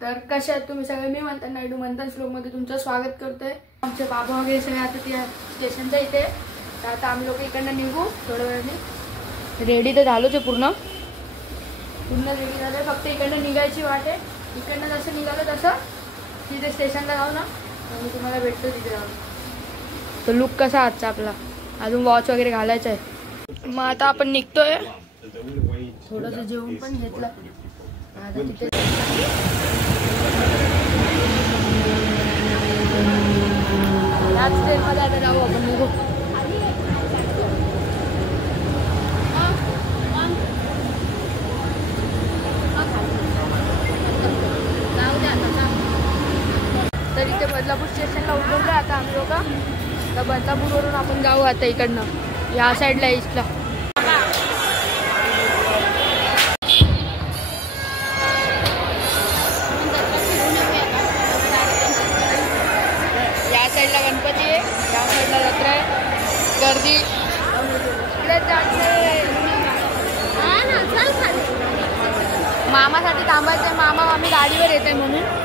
तर कशा आहात तुम्ही सगळे? मी मंथन नायडू मंथन श्लोकमध्ये तुमचं स्वागत करतोय। आमचे बाबा वगैरे सगळे आता त्या स्टेशनच्या इथे, तर आता आम्ही लोक इकडनं निघू थोड्या वेळाने। रेडी तर झालोच आहे, पूर्ण रेडी झालं, फक्त इकडनं निघायची वाट आहे। इकडनं जसं निघालो तसं तिथे स्टेशनला जाऊ ना, मी तुम्हाला भेटतो तिथे जाऊन। तर लुक कसा आजचा आपला, अजून वॉच वगैरे घालायचं आहे। मग आता आपण निघतोय, थोडंसं जेवण पण घेतलं आता तिथे याच ट्रेनमध्ये आता जाऊ आपण निघू। तर इथे बदलापूर स्टेशनला उतरलो आता आम्ही लोक। तर बदलापूरवरून आपण जाऊ आता इकडनं या साईडला ईस्टला। या साईडला गणपती आहे, या साईडला जत्रा आहे, गर्दी मामासाठी थांबायचंय, मामा मामी गाडीवर येते म्हणून।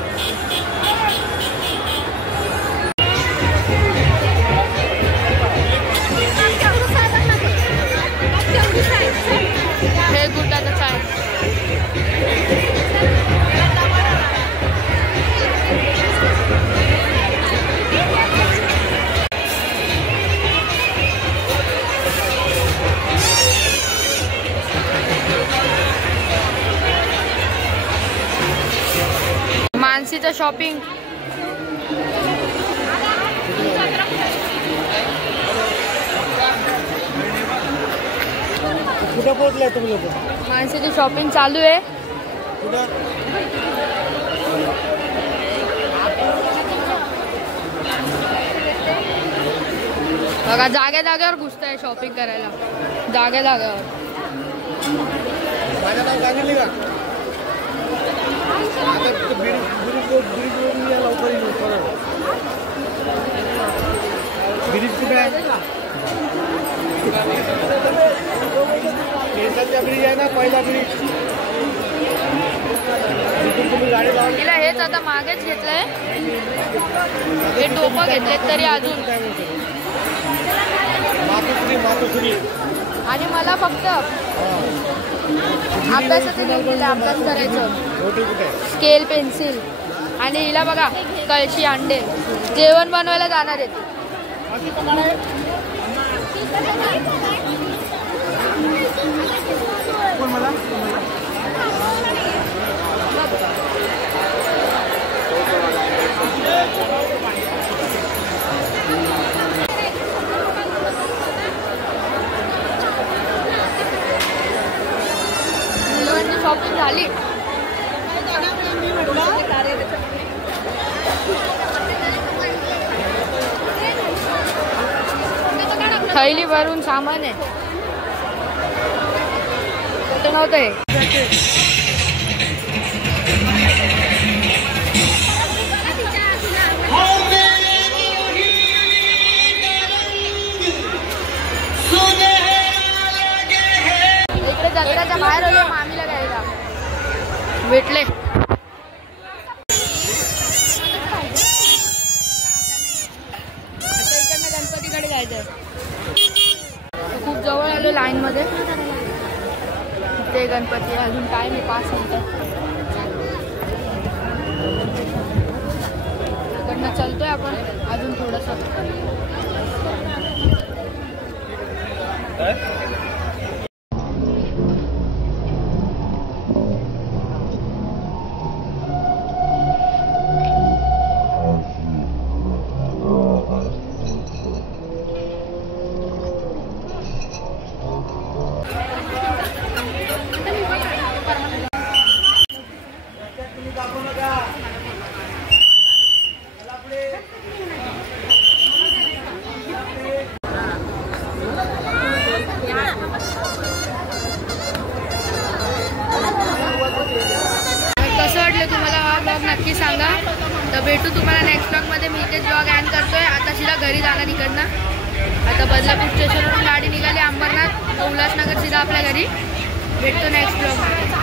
हे गुटाचं चाय मानसीचं शॉपिंग। कुठे पोहोचलाय तुम्ही लोक? मानसीची शॉपिंग चालू आहे। बघा जाग्या जाग्यावर घुसताय शॉपिंग करायला, जाग्या जाग्यावर। माझं नाव सांगितले का? ब्रिज कुठे आहे? केसाचा ब्रिज आहे ना, पहिला ब्रिज। तुम्ही गाडी लावली तिला हेच आता मागेच घेतलंय, हे टोपं घेतलेत तरी अजून। मातोश्री आणि मला फक्त अभ्यासाचं दिलेलं, अभ्यास करायचं, स्केल पेन्सिल। आणि हिला बघा कळशी, अंडे, जेवण बनवायला जाणार आहे ती। शॉपिंग झाली, थैली भरून सामान आहे, कुठं नव्हतं हे। इकडे जत्राच्या बाहेर आलो मामीला घ्यायला, भेटले। आता इकडनं गणपतीकडे जायचंय, खूप जवळ आलो लाईन मध्ये। ते गणपती अजून टाइम आहे 5 मिनिटं। इकडनं चलतोय आपण अजून थोडंसं। नक्की सांगा। तर भेटू तुम्हाला नेक्स्ट ब्लॉगमध्ये। मी इथेच ब्लॉग एंड करतोय। आता सीधा घरी जाणार इकडनं। आता बदलापूर स्टेशनवरून गाडी निघाली अंबरनाथ, उल्हासनगर सीधा आपल्या घरी। भेटतो नेक्स्ट ब्लॉग।